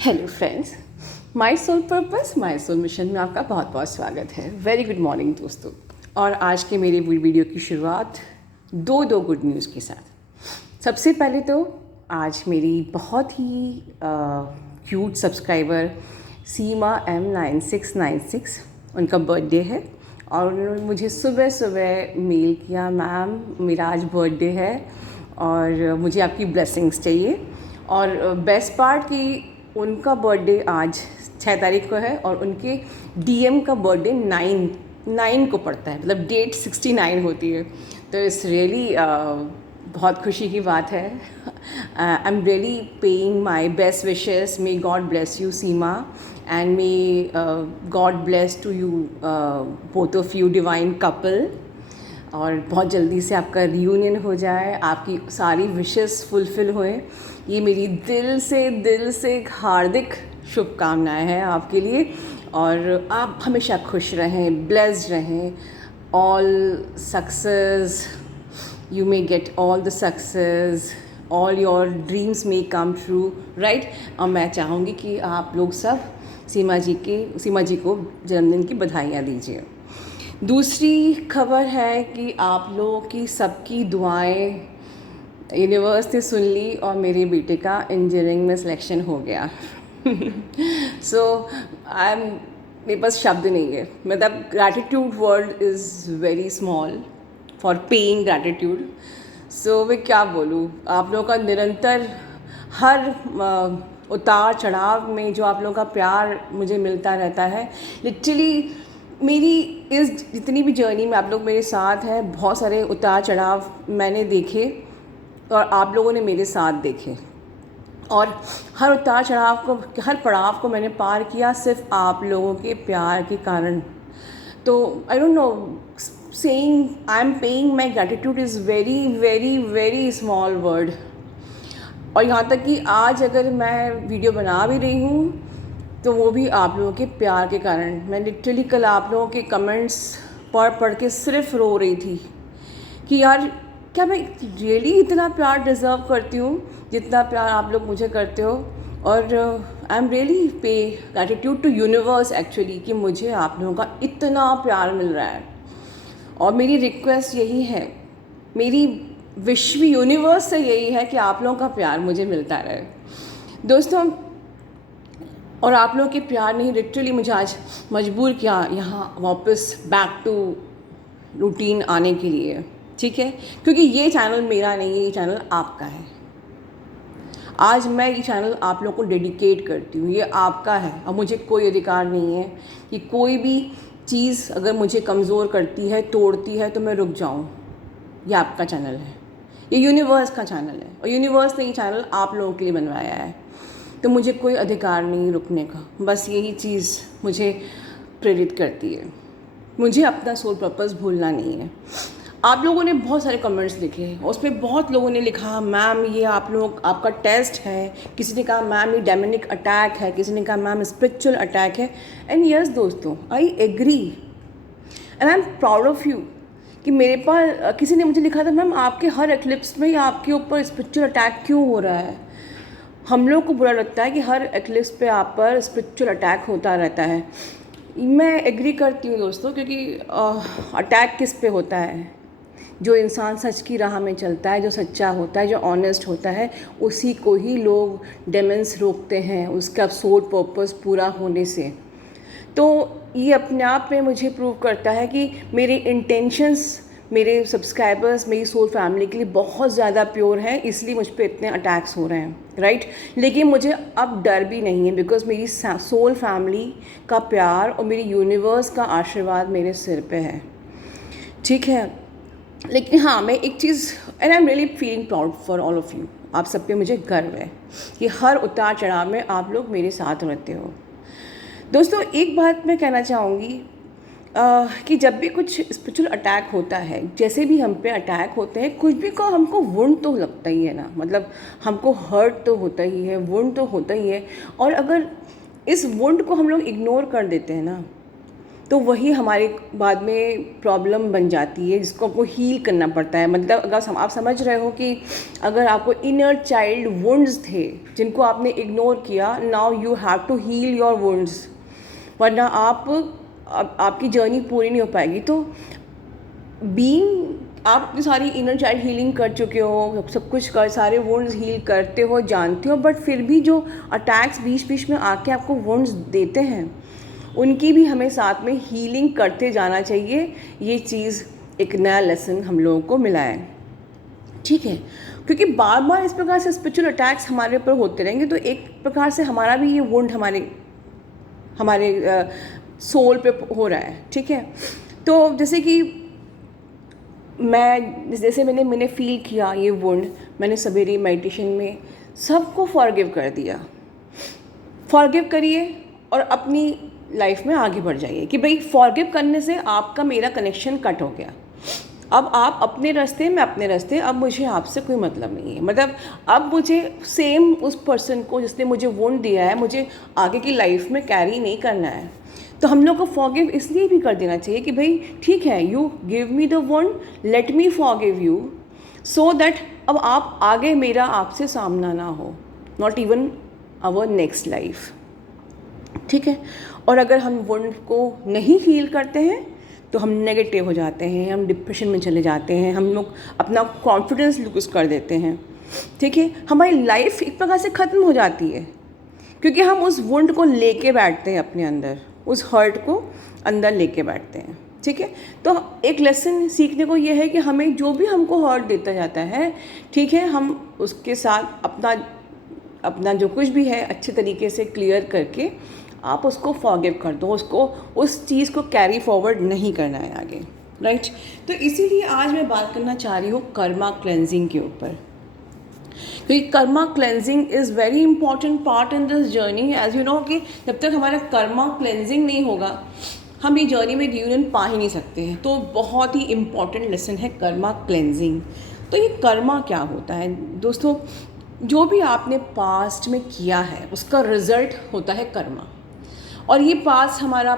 Hello friends, my soul purpose my soul mission में आपका बहुत बहुत स्वागत है। वेरी गुड मॉर्निंग दोस्तों। और आज के मेरे वीडियो की शुरुआत दो गुड न्यूज़ के साथ। सबसे पहले तो आज मेरी बहुत ही क्यूट सब्सक्राइबर सीमा M9696 उनका बर्थडे है और उन्होंने मुझे सुबह सुबह मेल किया, मैम मेरा आज बर्थडे है और मुझे आपकी ब्लेसिंग्स चाहिए। और बेस्ट पार्ट कि उनका बर्थडे आज 6 तारीख को है और उनके DM का बर्थडे 9 को पड़ता है, मतलब डेट 69 होती है। तो इट्स रियली बहुत खुशी की बात है। I am really paying my best wishes. May God bless you Seema and may God bless to you both of you divine couple. और बहुत जल्दी से आपका रियूनियन हो जाए, आपकी सारी विशेस फुलफ़िल होए। ये मेरी दिल से हार्दिक शुभकामनाएं हैं आपके लिए। और आप हमेशा खुश रहें, ब्लेस्ड रहें। All success, you may get all the success, all your dreams may come true, right. और मैं चाहूँगी कि आप लोग सब सीमा जी को जन्मदिन की बधाइयाँ दीजिए। दूसरी खबर है कि आप लोगों की सबकी दुआएं यूनिवर्स ने सुन ली और मेरे बेटे का इंजीनियरिंग में सिलेक्शन हो गया। सो मेरे पास शब्द नहीं है, मतलब gratitude word is very small for paying gratitude. So मैं क्या बोलूँ, आप लोगों का निरंतर हर उतार चढ़ाव में जो आप लोगों का प्यार मुझे मिलता रहता है। लिटरली मेरी इस जितनी भी जर्नी में आप लोग मेरे साथ हैं, बहुत सारे उतार चढ़ाव मैंने देखे और आप लोगों ने मेरे साथ देखे। और हर उतार चढ़ाव को, हर पड़ाव को मैंने पार किया सिर्फ आप लोगों के प्यार के कारण। तो I don't know, saying I am paying my gratitude is very very very small word. और यहाँ तक कि आज अगर मैं वीडियो बना भी रही हूँ तो वो भी आप लोगों के प्यार के कारण। मैं लिटरली कल आप लोगों के कमेंट्स पढ़ के सिर्फ रो रही थी कि यार क्या मैं रियली इतना प्यार डिज़र्व करती हूँ जितना प्यार आप लोग मुझे करते हो। और I am really pay gratitude to universe actually कि मुझे आप लोगों का इतना प्यार मिल रहा है। और मेरी रिक्वेस्ट यही है, मेरी विश भी यूनिवर्स से यही है कि आप लोगों का प्यार मुझे मिलता रहे दोस्तों। और आप लोगों के प्यार ने लिटरली मुझे आज मजबूर किया यहाँ वापस बैक टू रूटीन आने के लिए, ठीक है। क्योंकि ये चैनल मेरा नहीं है, ये चैनल आपका है। आज मैं ये चैनल आप लोगों को डेडिकेट करती हूँ, ये आपका है। और मुझे कोई अधिकार नहीं है कि कोई भी चीज़ अगर मुझे कमज़ोर करती है, तोड़ती है, तो मैं रुक जाऊँ। ये आपका चैनल है, ये यूनिवर्स का चैनल है और यूनिवर्स ने ये चैनल आप लोगों के लिए बनवाया है। तो मुझे कोई अधिकार नहीं रुकने का। बस यही चीज़ मुझे प्रेरित करती है। मुझे अपना सोल पर्पस भूलना नहीं है। आप लोगों ने बहुत सारे कमेंट्स लिखे हैं, उसमें बहुत लोगों ने लिखा मैम ये आप लोग आपका टेस्ट है, किसी ने कहा मैम ये डेमोनिक अटैक है, किसी ने कहा मैम स्पिरिचुअल अटैक है। एंड यस दोस्तों, I agree and I am proud of you कि मेरे पास किसी ने मुझे लिखा था मैम आपके हर एक्लिप्स में आपके ऊपर स्पिरिचुअल अटैक क्यों हो रहा है। हम लोग को बुरा लगता है कि हर एक्लिप्स पे आप पर स्पिरिचुअल अटैक होता रहता है। मैं एग्री करती हूँ दोस्तों, क्योंकि अटैक किस पे होता है? जो इंसान सच की राह में चलता है, जो सच्चा होता है, जो ऑनेस्ट होता है, उसी को ही लोग डेमन्स रोकते हैं उसका सोल पर्पस पूरा होने से। तो ये अपने आप में मुझे प्रूव करता है कि मेरे इंटेंशंस मेरे सब्सक्राइबर्स, मेरी सोल फैमिली के लिए बहुत ज़्यादा प्योर है, इसलिए मुझ पर इतने अटैक्स हो रहे हैं, राइट। लेकिन मुझे अब डर भी नहीं है, बिकॉज मेरी सोल फैमिली का प्यार और मेरी यूनिवर्स का आशीर्वाद मेरे सिर पे है, ठीक है। लेकिन हाँ, मैं एक चीज़, and I am really feeling proud for all of you, आप सब पे मुझे गर्व है कि हर उतार चढ़ाव में आप लोग मेरे साथ रहते हो दोस्तों। एक बात मैं कहना चाहूँगी कि जब भी कुछ स्पिरिचुअल अटैक होता है, जैसे भी हम पे अटैक होते हैं, कुछ भी को हमको वुंड तो लगता ही है ना, मतलब हमको हर्ट तो होता ही है, वुंड तो होता ही है। और अगर इस वुंड को हम लोग इग्नोर कर देते हैं ना, तो वही हमारे बाद में प्रॉब्लम बन जाती है, जिसको आपको हील करना पड़ता है। मतलब अगर आप समझ रहे हो कि अगर आपको इनर चाइल्ड वुंड्स थे जिनको आपने इग्नोर किया, now you have to heal your wounds, वरना आपकी जर्नी पूरी नहीं हो पाएगी। तो आप अपनी सारी इनर चाइल्ड हीलिंग कर चुके हो, सब कुछ सारे वुंड्स हील करते हो, जानते हो, बट फिर भी जो अटैक्स बीच बीच में आके आपको वुंड्स देते हैं, उनकी भी हमें साथ में हीलिंग करते जाना चाहिए। ये चीज़ एक नया लेसन हम लोगों को मिला है, ठीक है। क्योंकि बार बार इस प्रकार से स्पिरिचुअल अटैक्स हमारे ऊपर होते रहेंगे तो एक प्रकार से हमारा भी ये वुंड हमारे सोल पे हो रहा है, ठीक है। तो जैसे कि मैंने फील किया ये वुंड, मैंने सवेरे मेडिटेशन में सबको फॉरगिव कर दिया। फॉरगिव करिए और अपनी लाइफ में आगे बढ़ जाइए कि भाई फॉरगिव करने से आपका मेरा कनेक्शन कट हो गया। अब आप अपने रास्ते, मैं अपने रास्ते, अब मुझे आपसे कोई मतलब नहीं है। मतलब अब मुझे सेम उस पर्सन को जिसने मुझे वुंड दिया है मुझे आगे की लाइफ में कैरी नहीं करना है। तो हम लोग को फॉरगिव इसलिए भी कर देना चाहिए कि भाई ठीक है, you give me the wound, let me forgive you, so that अब आप आगे मेरा आपसे सामना ना हो, not even our next life, ठीक है। और अगर हम वुंड को नहीं हील करते हैं तो हम नेगेटिव हो जाते हैं, हम डिप्रेशन में चले जाते हैं, हम लोग अपना कॉन्फिडेंस लूज कर देते हैं, ठीक है। हमारी लाइफ एक प्रकार से ख़त्म हो जाती है क्योंकि हम उस वुंड को लेके बैठते हैं अपने अंदर, उस हर्ट को अंदर लेके बैठते हैं, ठीक है। तो एक लेसन सीखने को ये है कि हमें जो भी हमको हर्ट देता जाता है, ठीक है, हम उसके साथ अपना जो कुछ भी है अच्छे तरीके से क्लियर करके आप उसको फॉरगिव कर दो, उस चीज़ को कैरी फॉरवर्ड नहीं करना है आगे, राइट। तो इसीलिए आज मैं बात करना चाह रही हूँ कर्मा क्लेंजिंग के ऊपर, क्योंकि karma cleansing is very important part in this journey. As you know कि जब तक हमारा कर्मा क्लेंजिंग नहीं होगा हम ये जर्नी में यूनियन पा ही नहीं सकते हैं। तो बहुत ही इम्पॉर्टेंट लेसन है कर्मा क्लेंजिंग। तो ये कर्मा क्या होता है दोस्तों? जो भी आपने पास्ट में किया है उसका रिजल्ट होता है कर्मा। और ये पास हमारा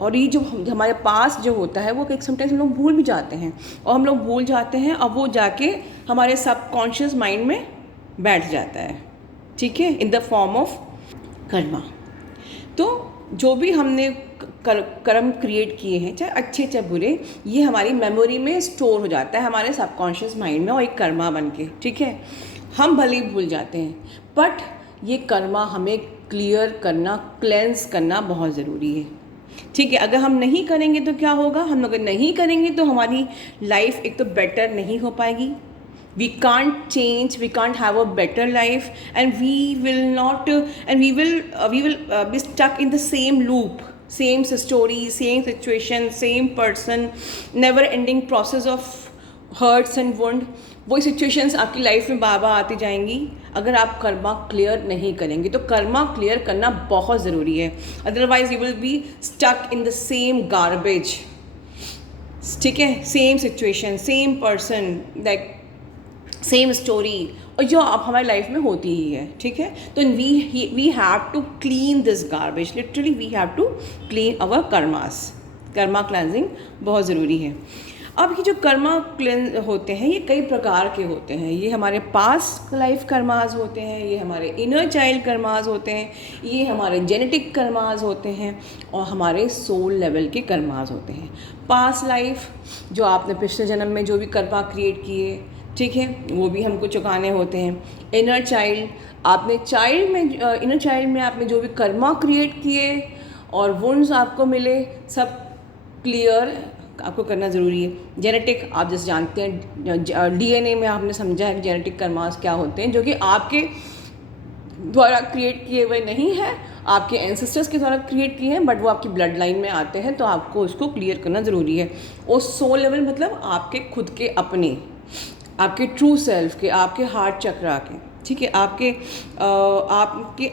और ये जो हमारे पास जो होता है वो समटाइम्स हम लोग भूल भी जाते हैं, और हम लोग भूल जाते हैं और वो जाके हमारे सबकॉन्शियस माइंड में बैठ जाता है, ठीक है, in the form of Karma. तो जो भी हमने कर्म क्रिएट किए हैं, चाहे अच्छे चाहे बुरे, ये हमारी मेमोरी में स्टोर हो जाता है हमारे सबकॉन्शियस माइंड में, और एक कर्मा बन के, ठीक है। हम भले ही भूल जाते हैं, बट ये कर्मा हमें क्लियर करना, क्लेंस करना बहुत ज़रूरी है, ठीक है। अगर हम नहीं करेंगे तो क्या होगा? हम अगर नहीं करेंगे तो हमारी लाइफ एक तो बेटर नहीं हो पाएगी, we can't change, we can't have a better life, and we will be stuck in the same loop, same story, same situation, same person, never ending process of hurts and wound। वही situations आपकी life में बार बार आती जाएंगी अगर आप Karma clear नहीं करेंगे। तो कर्मा क्लियर करना बहुत ज़रूरी है, otherwise you will be stuck in the same garbage, ठीक है, same situation, same person, like same story, और जो आप हमारी लाइफ में होती ही है, ठीक है। तो we have to clean this garbage, literally we have to clean our karmas. Karma cleansing बहुत ज़रूरी है। अब ये जो कर्मा क्लेंज होते हैं ये कई प्रकार के होते हैं। ये हमारे पास्ट लाइफ कर्मास होते हैं, ये हमारे इनर चाइल्ड कर्मास होते हैं, ये हमारे जेनेटिक कर्मास होते हैं, और हमारे सोल लेवल के कर्मास होते हैं। पास्ट लाइफ जो आपने पिछले जन्म में जो भी कर्मा क्रिएट किए, ठीक है, वो भी हमको चुकाने होते हैं। इनर चाइल्ड, आपने इनर चाइल्ड में आपने जो भी कर्मा क्रिएट किए और वुंड्स आपको मिले, सब क्लियर आपको करना ज़रूरी है। जेनेटिक, आप जैसे जानते हैं डीएनए में आपने समझा है कि जेनेटिक कर्मास क्या होते हैं, जो कि आपके द्वारा क्रिएट किए हुए नहीं हैं, आपके एंसेस्टर्स के द्वारा क्रिएट किए हैं, बट वो आपकी ब्लड लाइन में आते हैं, तो आपको उसको क्लियर करना ज़रूरी है। और सोल लेवल मतलब आपके खुद के अपने, आपके ट्रू सेल्फ के, आपके हार्ट चक्रा के, ठीक है, आपके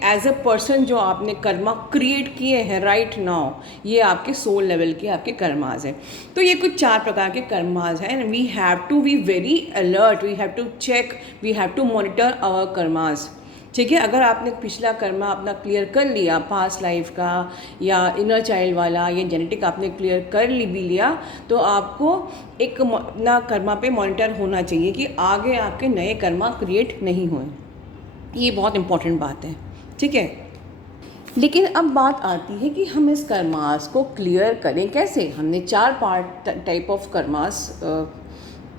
एज अ पर्सन जो आपने कर्मा क्रिएट किए हैं राइट नाउ, ये आपके सोल लेवल के आपके कर्माज हैं। तो ये कुछ 4 प्रकार के कर्माज हैं, and we have to be very alert, we have to check, we have to monitor our karmas, ठीक है। अगर आपने पिछला कर्मा अपना क्लियर कर लिया, पास्ट लाइफ का या इनर चाइल्ड वाला या जेनेटिक आपने क्लियर कर भी लिया, तो आपको एक अपना कर्मा पे मॉनिटर होना चाहिए कि आगे आपके नए कर्मा क्रिएट नहीं हुए। ये बहुत इंपॉर्टेंट बात है, ठीक है। लेकिन अब बात आती है कि हम इस कर्मास को क्लियर करें कैसे। हमने 4 पार्ट टाइप ऑफ कर्मास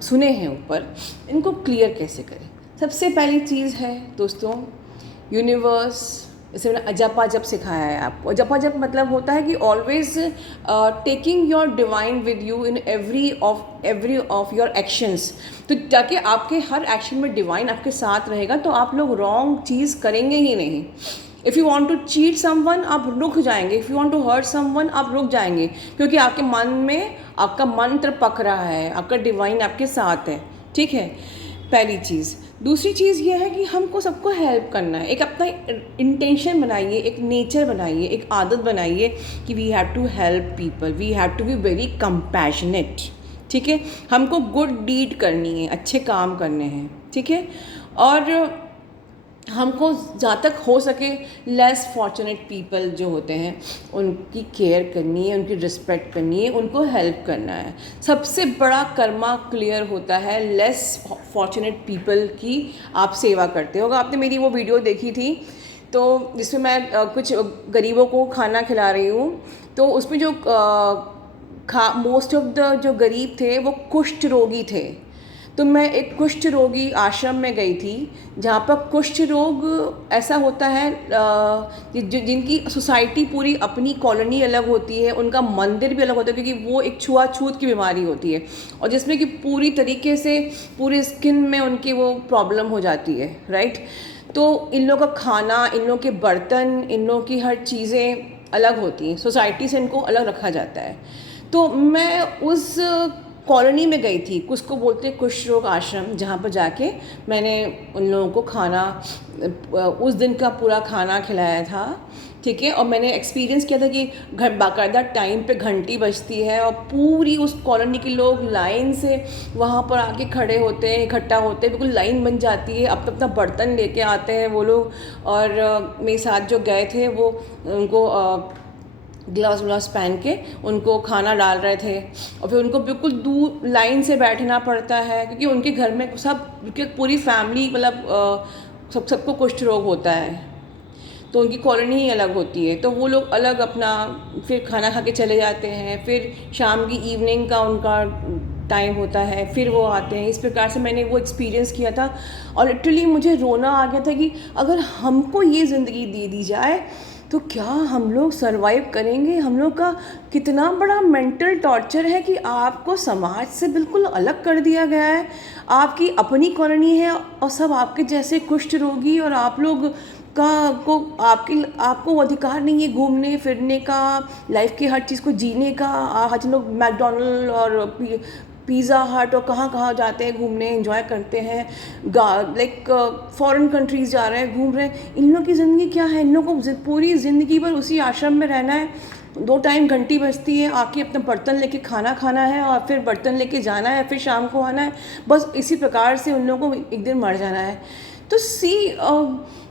सुने हैं ऊपर, इनको क्लियर कैसे करें। सबसे पहली चीज़ है दोस्तों, यूनिवर्स, जैसे मैंने अजपा जप सिखाया है आपको। अजपा जप मतलब होता है कि always taking your divine with you in every of your actions. तो ताकि आपके हर एक्शन में डिवाइन आपके साथ रहेगा, तो आप लोग रॉन्ग चीज़ करेंगे ही नहीं। If you want to cheat someone, आप रुक जाएंगे। If you want to hurt someone, आप रुक जाएंगे, क्योंकि आपके मन में आपका मंत्र पक रहा है, आपका डिवाइन आपके साथ है, ठीक है। पहली चीज़। दूसरी चीज़ ये है कि हमको सबको हेल्प करना है। एक अपना इंटेंशन बनाइए, एक नेचर बनाइए, एक आदत बनाइए कि we have to help people, we have to be very compassionate, ठीक है। हमको गुड डीड करनी है, अच्छे काम करने हैं, ठीक है। और हमको जहाँ तक हो सके लेस फॉर्चुनेट पीपल जो होते हैं उनकी केयर करनी है, उनकी रिस्पेक्ट करनी है, उनको हेल्प करना है। सबसे बड़ा कर्मा क्लियर होता है लेस फॉर्चुनेट पीपल की आप सेवा करते हो। आपने मेरी वो वीडियो देखी थी तो जिसमें मैं कुछ गरीबों को खाना खिला रही हूँ, तो उसमें जो मोस्ट ऑफ द जो गरीब थे वो कुष्ठ रोगी थे। तो मैं एक कुष्ठ रोगी आश्रम में गई थी, जहाँ पर कुष्ठ रोग ऐसा होता है जिनकी सोसाइटी पूरी अपनी कॉलोनी अलग होती है, उनका मंदिर भी अलग होता है, क्योंकि वो एक छुआछूत की बीमारी होती है, और जिसमें कि पूरी तरीके से पूरी स्किन में उनकी वो प्रॉब्लम हो जाती है, राइट। तो इन लोगों का खाना, इन लोगों के बर्तन, इन लोगों की हर चीज़ें अलग होती हैं, सोसाइटी से इनको अलग रखा जाता है। तो मैं उस कॉलोनी में गई थी, उसको बोलते हैं कुष्ठ रोग आश्रम, जहाँ पर जाके मैंने उन लोगों को खाना, उस दिन का पूरा खाना खिलाया था, ठीक है। और मैंने एक्सपीरियंस किया था कि घर बाकायदा टाइम पे घंटी बजती है और पूरी उस कॉलोनी के लोग लाइन से वहाँ पर आके खड़े होते हैं, इकट्ठा होते हैं, बिल्कुल लाइन बन जाती है, अपना अपना बर्तन लेके आते हैं वो लोग। और मेरे साथ जो गए थे वो उनको ग्लव्स पहन के उनको खाना डाल रहे थे, और फिर उनको बिल्कुल दूर लाइन से बैठना पड़ता है, क्योंकि उनके घर में सब पूरी फैमिली मतलब सबको कुष्ठ रोग होता है, तो उनकी कॉलोनी ही अलग होती है। तो वो लोग अलग अपना फिर खाना खा के चले जाते हैं, फिर शाम की इवनिंग का उनका टाइम होता है, फिर वो आते हैं। इस प्रकार से मैंने वो एक्सपीरियंस किया था, और लिटरली मुझे रोना आ गया था कि अगर हमको ये ज़िंदगी दे दी जाए तो क्या हम लोग सरवाइव करेंगे। हम लोग का कितना बड़ा मेंटल टॉर्चर है कि आपको समाज से बिल्कुल अलग कर दिया गया है। आपकी अपनी कॉलोनी है और सब आपके जैसे कुष्ठ रोगी, और आप लोग आपको अधिकार नहीं है घूमने फिरने का, लाइफ की हर चीज़ को जीने का। आज लोग मैकडोनल्ड और पिज़्ज़ा हट और कहाँ कहाँ जाते हैं घूमने, एंजॉय करते हैं, लाइक फॉरेन कंट्रीज़ जा रहे हैं, घूम रहे हैं। इन लोगों की ज़िंदगी क्या है? इन लोगों को पूरी ज़िंदगी भर उसी आश्रम में रहना है, 2 टाइम घंटी बजती है, आके अपना बर्तन लेके खाना खाना है, और फिर बर्तन लेके जाना है, फिर शाम को आना है। बस इसी प्रकार से उन लोगों को एक दिन मर जाना है। तो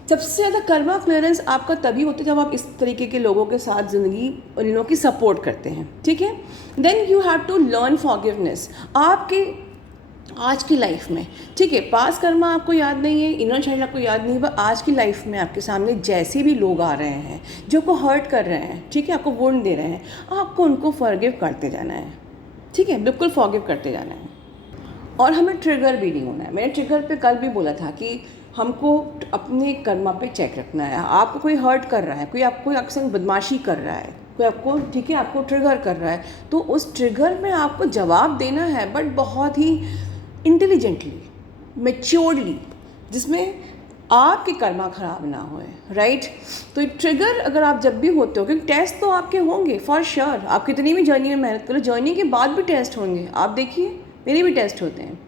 सबसे ज़्यादा कर्मा क्लियरेंस आपका तभी होता है जब आप इस तरीके के लोगों के साथ ज़िंदगी उन लोगों की सपोर्ट करते हैं, ठीक है। Then you have to learn forgiveness आपके आज की लाइफ में, ठीक है। पास्ट कर्मा आपको याद नहीं है, इनर चाइल्ड आपको याद नहीं है, पर आज की लाइफ में आपके सामने जैसे भी लोग आ रहे हैं जो आपको हर्ट कर रहे हैं, ठीक है, आपको वुंड दे रहे हैं, आपको उनको फॉरगिव करते जाना है, ठीक है, बिल्कुल फॉरगिव करते जाना है। और हमें ट्रिगर भी नहीं होना है। मैंने ट्रिगर पे कल भी बोला था कि हमको अपने कर्मा पे चेक रखना है। आपको कोई हर्ट कर रहा है, कोई आपको अक्सर बदमाशी कर रहा है, कोई आपको, ठीक है, आपको ट्रिगर कर रहा है, तो उस ट्रिगर में आपको जवाब देना है, बट बहुत ही इंटेलिजेंटली, मैच्योर्डली, जिसमें आपके कर्मा ख़राब ना होए, राइट। तो ट्रिगर अगर आप जब भी होते हो, क्योंकि टेस्ट तो आपके होंगे फॉर श्योर, आप कितनी भी जर्नी में मेहनत करो, जर्नी के बाद भी टेस्ट होंगे। आप देखिए मेरे भी टेस्ट होते हैं,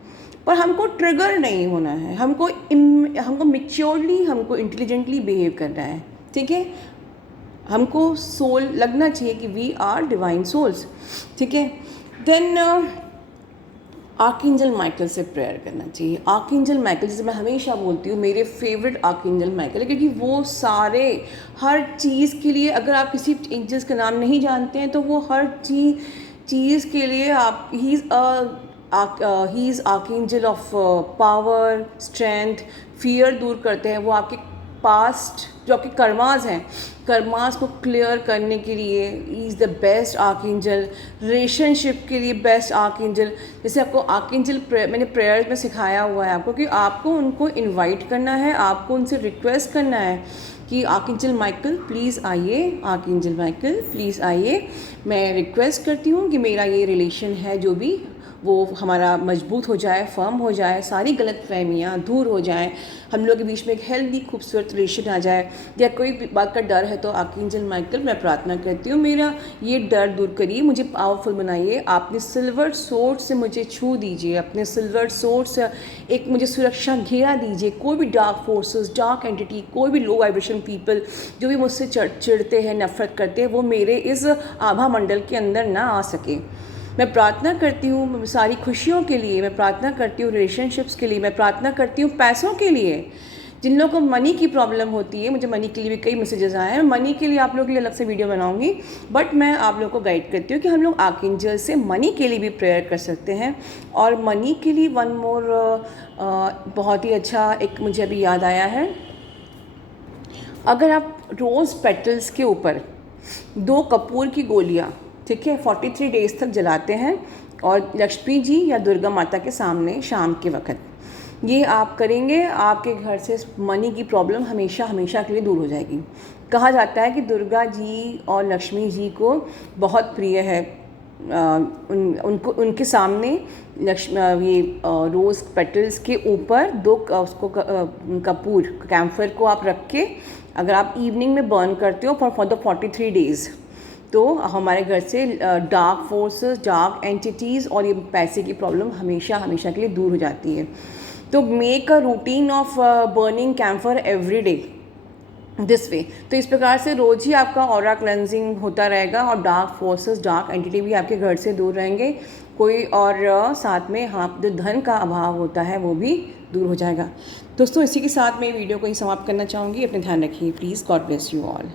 पर हमको ट्रिगर नहीं होना है, हमको मैच्योरली, हमको इंटेलिजेंटली बिहेव करना है, ठीक है। हमको सोल लगना चाहिए कि वी आर डिवाइन सोल्स, ठीक है। देन आर्कएंजल माइकल से प्रेयर करना चाहिए। आर्कएंजल माइकल, जैसे मैं हमेशा बोलती हूँ, मेरे फेवरेट आर्कएंजल माइकल है, क्योंकि वो सारे हर चीज़ के लिए, अगर आप किसी एंजल्स का नाम नहीं जानते हैं तो वो हर चीज़ के लिए आप he is archangel of power, strength, fear दूर करते हैं। वो आपके पास्ट जो आपके कर्मास हैं, कर्मास को क्लियर करने के लिए is the best archangel. Relationship के लिए बेस्ट आर्कएंजल। जैसे आपको आर्कएंजल मैंने प्रेयर्स में सिखाया हुआ है आपको कि आपको उनको इनवाइट करना है, आपको उनसे रिक्वेस्ट करना है कि आर्कएंजल माइकल प्लीज़ आइए, आर्कएंजल माइकल प्लीज़ आइए, मैं रिक्वेस्ट करती हूँ कि मेरा ये रिलेशन है जो भी वो हमारा मजबूत हो जाए, फर्म हो जाए, सारी गलतफहमियाँ दूर हो जाएं, हम लोग के बीच में एक हेल्दी खूबसूरत रिलेशन आ जाए, या कोई बात का डर है तो आर्कएंजल माइकल मैं प्रार्थना करती हूँ मेरा ये डर दूर करिए, मुझे पावरफुल बनाइए, आपने सिल्वर सोर्ड से मुझे छू दीजिए, अपने सिल्वर सोर्ड से एक मुझे सुरक्षा घेरा दीजिए। कोई भी डार्क फोर्सेस, डार्क एंटिटी, कोई भी लो वाइब्रेशन पीपल जो भी मुझसे चिढ़ते हैं, नफरत करते हैं, वो मेरे इस आभा मंडल के अंदर ना आ सके। मैं प्रार्थना करती हूँ सारी खुशियों के लिए, मैं प्रार्थना करती हूँ रिलेशनशिप्स के लिए, मैं प्रार्थना करती हूँ पैसों के लिए। जिन लोगों को मनी की प्रॉब्लम होती है, मुझे मनी के लिए भी कई मैसेजेस आए हैं, मनी के लिए आप लोगों के लिए अलग से वीडियो बनाऊंगी, बट मैं आप लोगों को गाइड करती हूँ कि हम लोग आर्कएंजल से मनी के लिए भी प्रेयर कर सकते हैं। और मनी के लिए वन मोर बहुत ही अच्छा एक मुझे अभी याद आया है। अगर आप रोज़ पेटल्स के ऊपर 2 कपूर की गोलियाँ, ठीक है, 43 डेज़ तक जलाते हैं और लक्ष्मी जी या दुर्गा माता के सामने शाम के वक़्त ये आप करेंगे, आपके घर से मनी की प्रॉब्लम हमेशा हमेशा के लिए दूर हो जाएगी। कहा जाता है कि दुर्गा जी और लक्ष्मी जी को बहुत प्रिय है, उनको उनके सामने ये रोज़ पेटल्स के ऊपर 2 उसको कपूर कैम्फर को आप रख के अगर आप इवनिंग में बर्न करते हो फॉर द 43 डेज़, तो हमारे घर से डार्क फोर्सेस, डार्क एंटिटीज़ और ये पैसे की प्रॉब्लम हमेशा हमेशा के लिए दूर हो जाती है। तो make a routine of burning camphor every day this way. तो इस प्रकार से रोज़ ही आपका ऑरा क्लेंजिंग होता रहेगा और डार्क फोर्सेस, डार्क एंटिटी भी आपके घर से दूर रहेंगे। कोई और साथ में हाँ जो धन का अभाव होता है वो भी दूर हो जाएगा। दोस्तों इसी के साथ मैं वीडियो को ही समाप्त करना चाहूँगी। अपने ध्यान रखिए please. God bless you all.